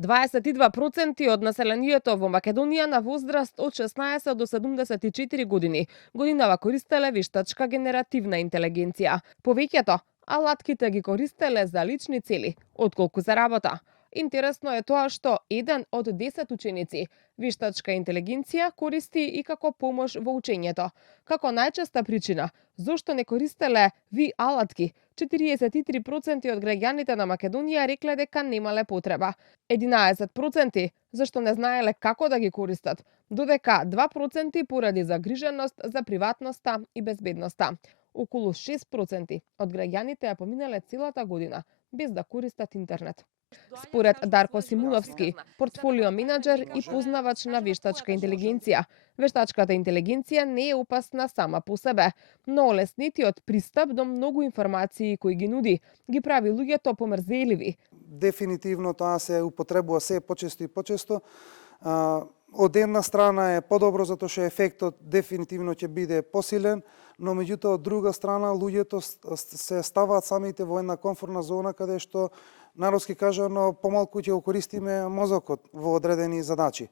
22% од населението во Македонија на возраст од 16 до 74 години годинава користеле вештачка генеративна интелигенција. Повеќето алатките ги користеле за лични цели, отколку за работа. Интересно е тоа што 1 од 10 ученици вештачка интелигенција користи и како помош во учењето. Како најчеста причина зошто не користеле алатки, 43% од граѓаните на Македонија рекле дека немале потреба. 11% зашто не знаеле како да ги користат, додека 2% поради загриженост за приватноста и безбедноста. Околу 6% од граѓаните ја поминале целата година без да користат интернет. Според Дарко Симуновски, портфолио менаџер и познавач на вештачка интелигенција, вештачката интелигенција не е опасна сама по себе, но олеснетиот пристап до многу информации кои ги нуди ги прави луѓето помрзеливи. Дефинитивно тоа се употребува се почесто и почесто. Од една страна е подобро затоа што ефектот дефинитивно ќе биде посилен, но меѓутоа од друга страна луѓето се ставаат самите во една комфортна зона каде што народски кажано помалку ќе го користиме мозокот во одредени задачи.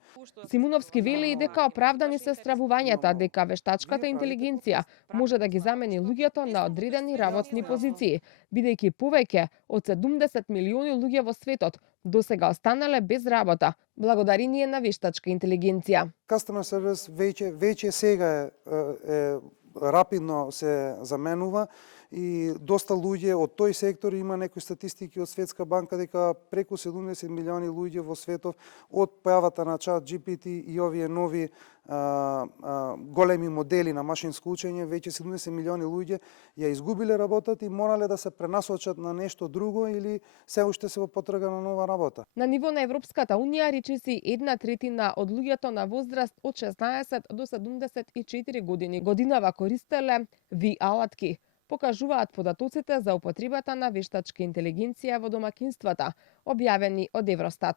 Симуновски вели и дека оправдани се стравувањата дека вештачката интелигенција може да ги замени луѓето на одредени работни позиции, бидејќи повеќе од 70 милиони луѓе во светот досега останале без работа благодарение на вештачка интелигенција. Customer service веќе сега е рапидно се заменува и доста луѓе од тој сектор, има некои статистики од Светска банка дека преку 70 милиони луѓе во светот од појавата на чат GPT и овие нови големи модели на машинско учење, веќе 70 милиони луѓе ја изгубиле работата и морале да се пренасочат на нешто друго или се уште се во потрага на нова работа. На ниво на Европската унија речиси 1/3 од луѓето на возраст од 16 до 74 години годинава користеле алатки, покажуваат податоците за употребата на вештачка интелигенција во домакинствата, објавени од Евростат.